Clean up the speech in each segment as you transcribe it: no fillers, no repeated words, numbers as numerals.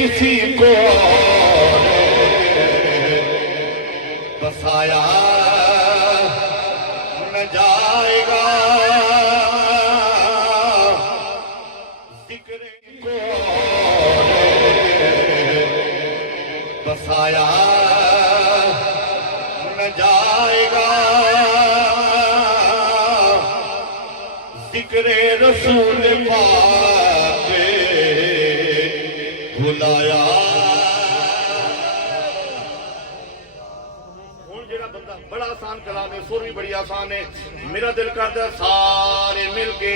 किसी को बसाया न जाएगा, जिक्र को बसाया न जाएगा, जिक्र रसूल पाक बुलाया। बड़ा आसान कलाम है, सुर भी बड़ी आसान है। मेरा दिल करता सारे मिल के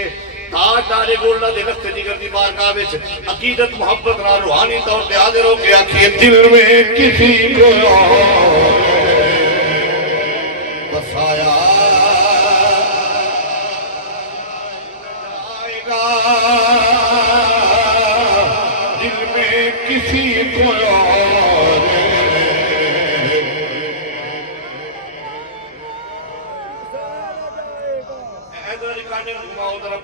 ताज तारे गोल्डा दे रस्ते जिगर दी बारगाह विच अकीदत मोहब्बत नाल रूहानी तौर ते हाजिर हो के आखिए दिल में किसी को बसाया जाएगा, दिल में किसी को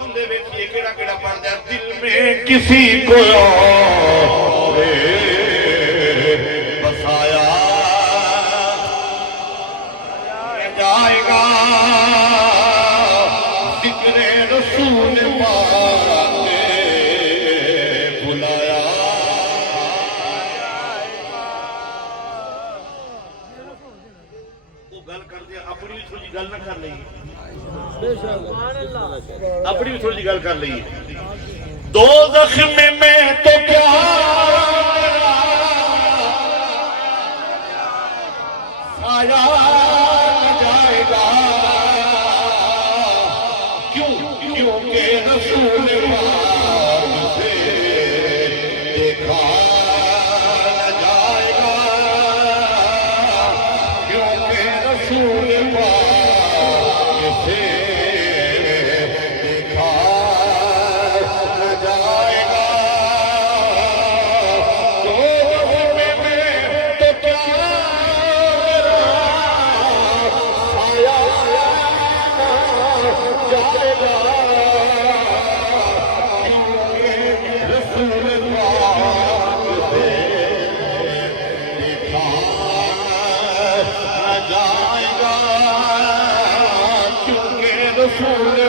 बंदे बैठिए केड़ा केड़ा पढ़ता है दिल में किसी को बसाया जाएगा, जिक्र रसूल पाक बुलाया। वो गल कर दिया अपनी भी थोड़ी गल ना कर ली, अपनी भी थोड़ी गल कर ली। दो जख्म में तो क्या साया जाएगा, क्यों क्योंकि रसूल पाक से देखा न जाएगा, क्योंकि रसूल पाक से जाएगा, क्योंकि रसूल